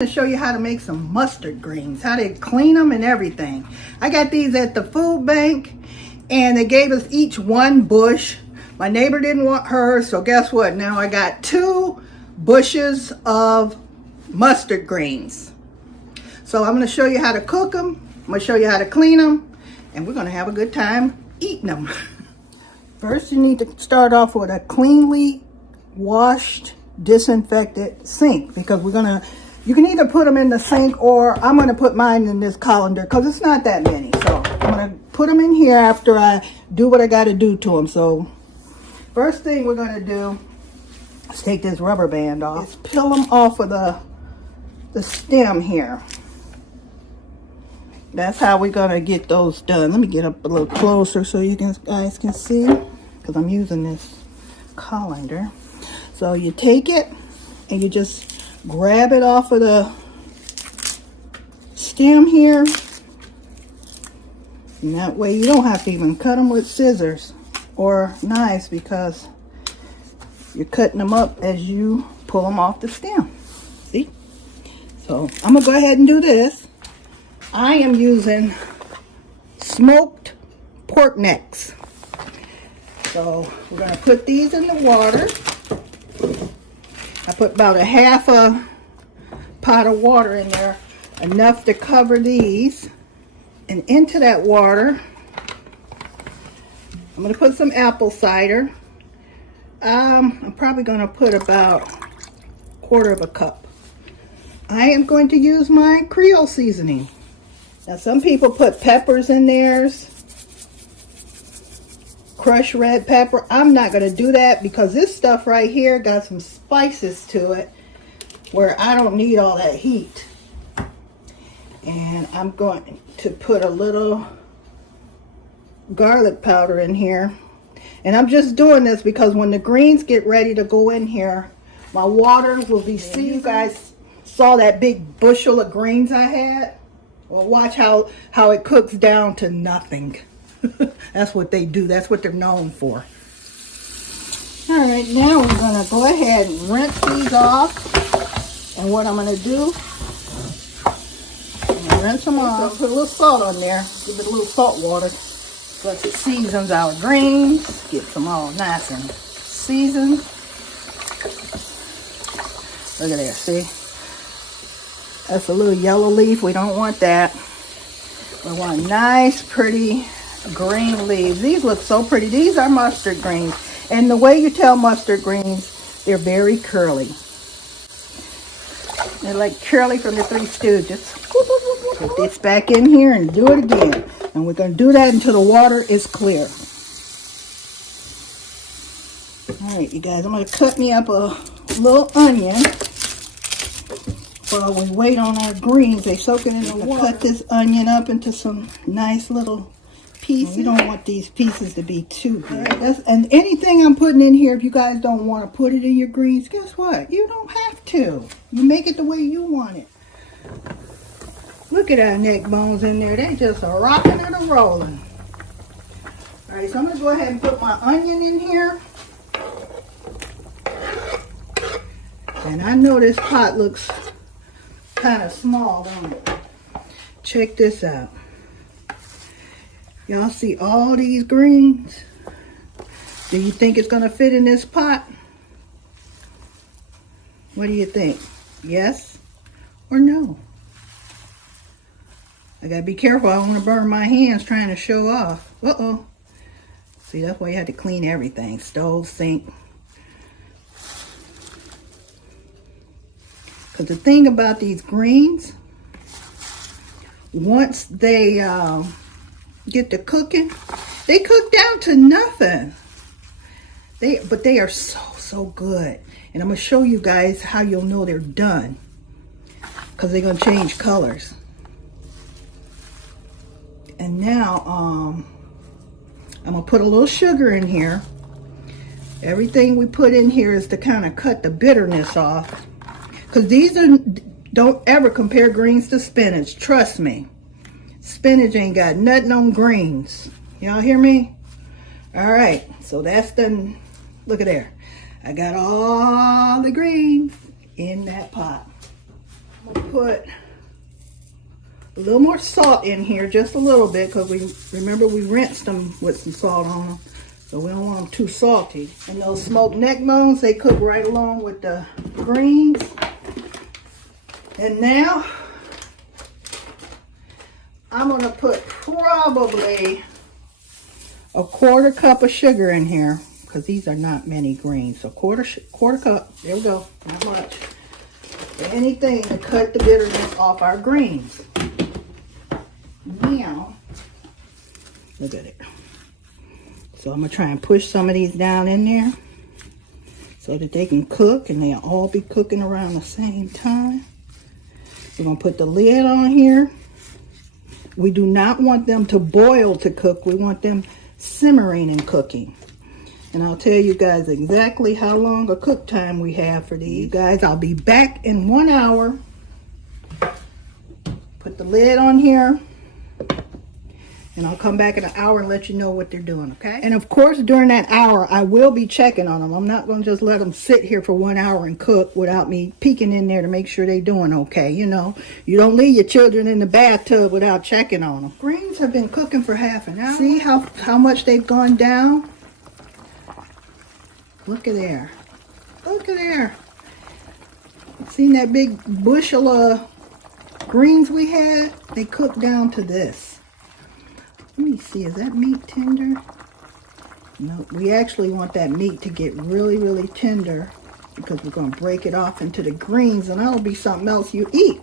To show you how to make some mustard greens, how to clean them and everything. I got these at the food bank and they gave us each one bush. My neighbor didn't want hers, so guess what? Now I got 2 bushes of mustard greens. So I'm going to show you how to cook them. I'm going to show you how to clean them, and we're going to have a good time eating them. First, you need to start off with a cleanly washed, disinfected sink, because you can either put them in the sink, or I'm going to put mine in this colander because it's not that many. So I'm going to put them in here after I do what I got to do to them. So first thing we're going to do is take this rubber band off. Just peel them off of the stem here. That's how we're going to get those done. Let me get up a little closer so you guys can see, because I'm using this colander. So you take it and you just grab it off of the stem here, and that way you don't have to even cut them with scissors or knives, because you're cutting them up as you pull them off the stem. See? So I'm gonna go ahead and do this. I am using smoked pork necks. So we're gonna put these in the water. I put about a half a pot of water in there, enough to cover these. And into that water, I'm going to put some apple cider. I'm probably going to put about 1/4 cup. I am going to use my Creole seasoning. Now, some people put peppers in theirs, crushed red pepper. I'm not going to do that because this stuff right here got some spices to it where I don't need all that heat. And I'm going to put a little garlic powder in here. And I'm just doing this because when the greens get ready to go in here, my water will be seasoned. You guys saw that big bushel of greens I had? Well, watch how it cooks down to nothing. That's what they do. That's what they're known for. All right, now we're going to go ahead and rinse these off. And what I'm going to do, I'm going to rinse them off. Put a little salt on there. Give it a little salt water. Plus it seasons our greens. Gets them all nice and seasoned. Look at there, see? That's a little yellow leaf. We don't want that. We want nice, pretty green leaves. These look so pretty. These are mustard greens. And the way you tell mustard greens, they're very curly. They're like Curly from the Three Stooges. Put this back in here and do it again. And we're going to do that until the water is clear. All right, you guys, I'm going to cut me up a little onion while we wait on our greens. They soak it in the water. Cut this onion up into some nice little pieces. You don't want these pieces to be too big. Right, and anything I'm putting in here, if you guys don't want to put it in your greens, guess what? You don't have to. You make it the way you want it. Look at our neck bones in there. They just are rocking and a rolling. All right, so I'm going to go ahead and put my onion in here. And I know this pot looks kind of small, don't it? Check this out. Y'all see all these greens? Do you think it's going to fit in this pot? What do you think? Yes or no? I got to be careful. I don't want to burn my hands trying to show off. Uh-oh. See, that's why you have to clean everything. Stove, sink. Because the thing about these greens, once they get to cooking, they cook down to nothing. But they are so good. And I'm going to show you guys how you'll know they're done, because they're going to change colors. And now I'm going to put a little sugar in here. Everything we put in here is to kind of cut the bitterness off. Because these don't ever compare greens to spinach. Trust me. Spinach ain't got nothing on greens. Y'all hear me? All right. So that's done. Look at there. I got all the greens in that pot. I'll put a little more salt in here, just a little bit, because we rinsed them with some salt on them. So we don't want them too salty. And those smoked neck bones, they cook right along with the greens. And now, I'm gonna put probably a 1/4 cup of sugar in here, because these are not many greens. So quarter cup, there we go, not much. Anything to cut the bitterness off our greens. Now, look at it. So I'm gonna try and push some of these down in there so that they can cook, and they'll all be cooking around the same time. We're gonna put the lid on here. We do not want them to boil to cook. We want them simmering and cooking. And I'll tell you guys exactly how long a cook time we have for these. Guys, I'll be back in 1 hour. Put the lid on here. And I'll come back in an hour and let you know what they're doing, okay? And of course, during that hour, I will be checking on them. I'm not going to just let them sit here for 1 hour and cook without me peeking in there to make sure they're doing okay. You know, you don't leave your children in the bathtub without checking on them. Greens have been cooking for half an hour. See how much they've gone down? Look at there. Look at there. Seen that big bushel of greens we had? They cooked down to this. Let me see, is that meat tender? No, we actually want that meat to get really, really tender, because we're going to break it off into the greens, and that'll be something else you eat.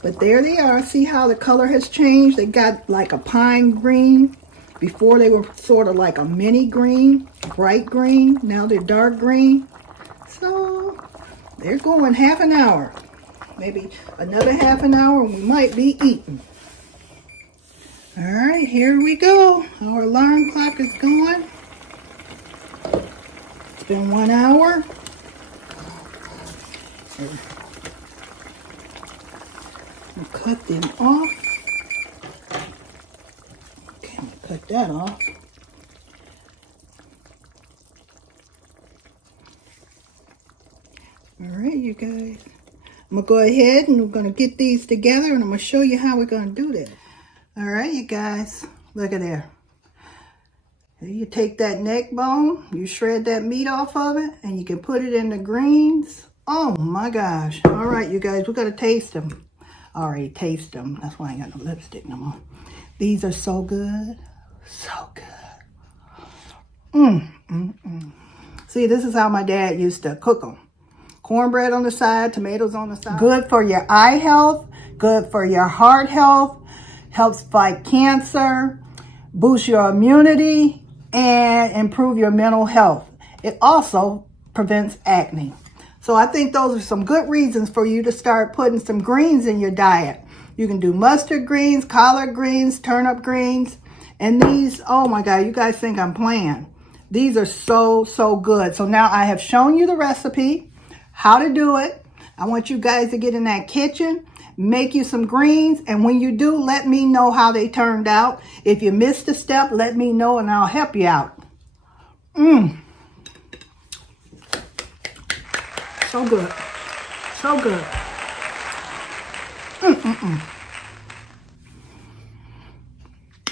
But there they are. See how the color has changed? They got like a pine green. Before they were sort of like a mini green, bright green. Now they're dark green. So they're going half an hour. Maybe another half an hour and we might be eating. All right, here we go. Our alarm clock is going. It's been 1 hour. We'll cut them off. Okay, I'm gonna cut that off. All right, you guys. I'm gonna go ahead and we're gonna get these together, and I'm gonna show you how we're gonna do that. All right, you guys, look at there. You take that neck bone, you shred that meat off of it, and you can put it in the greens. Oh my gosh. All right, you guys, we gotta taste them. I already taste them. That's why I ain't got no lipstick no more. These are so good. So good. See, this is how my dad used to cook them. Cornbread on the side, tomatoes on the side. Good for your eye health, good for your heart health, helps fight cancer, boost your immunity, and improve your mental health. It also prevents acne. So I think those are some good reasons for you to start putting some greens in your diet. You can do mustard greens, collard greens, turnip greens. And these, oh my God, you guys think I'm playing. These are so, so good. So now I have shown you the recipe, how to do it. I want you guys to get in that kitchen, make you some greens, and when you do, let me know how they turned out. If you missed a step, let me know and I'll help you out. So good. So good.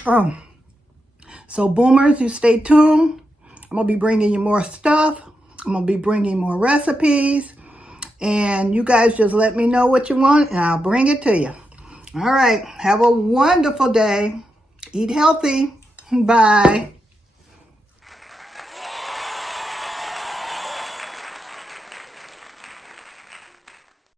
Oh. So boomers, you stay tuned. I'm going to be bringing you more stuff. I'm going to be bringing more recipes. And you guys just let me know what you want and I'll bring it to you. All right. Have a wonderful day. Eat healthy. Bye.